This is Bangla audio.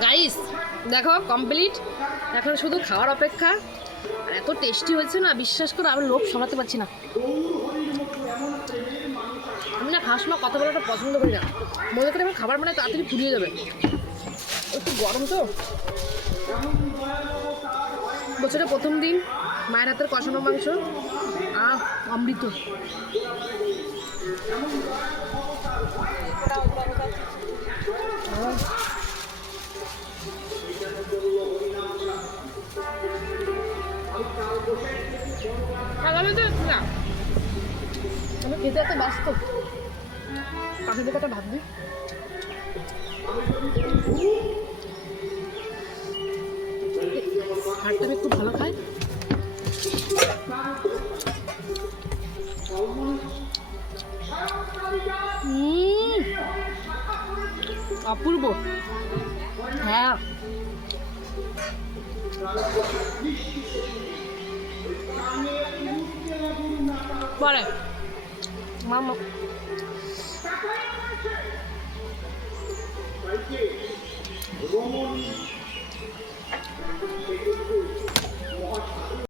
গাইস দেখো কমপ্লিট, এখন শুধু খাওয়ার অপেক্ষা। আর এত টেস্টি হয়েছে না, বিশ্বাস করে আমি লোভ সামলাতে পারছি না। আমি না খাওয়ার সময় কথা বলাটা পছন্দ করি না, মনে করি আমার খাবার মানে তাড়াতাড়ি ফুরিয়ে যাবে। একটু গরম তো, বছরের প্রথম দিন মায়ের হাতের কষানো মাংস, অমৃত। না আমি খেতে এত ব্যস্ত, কাছে থেকে একটা ভাববি। হাড়টা আমি খুব ভালো খাই। অপূর্ব। হ্যাঁ পরে মামা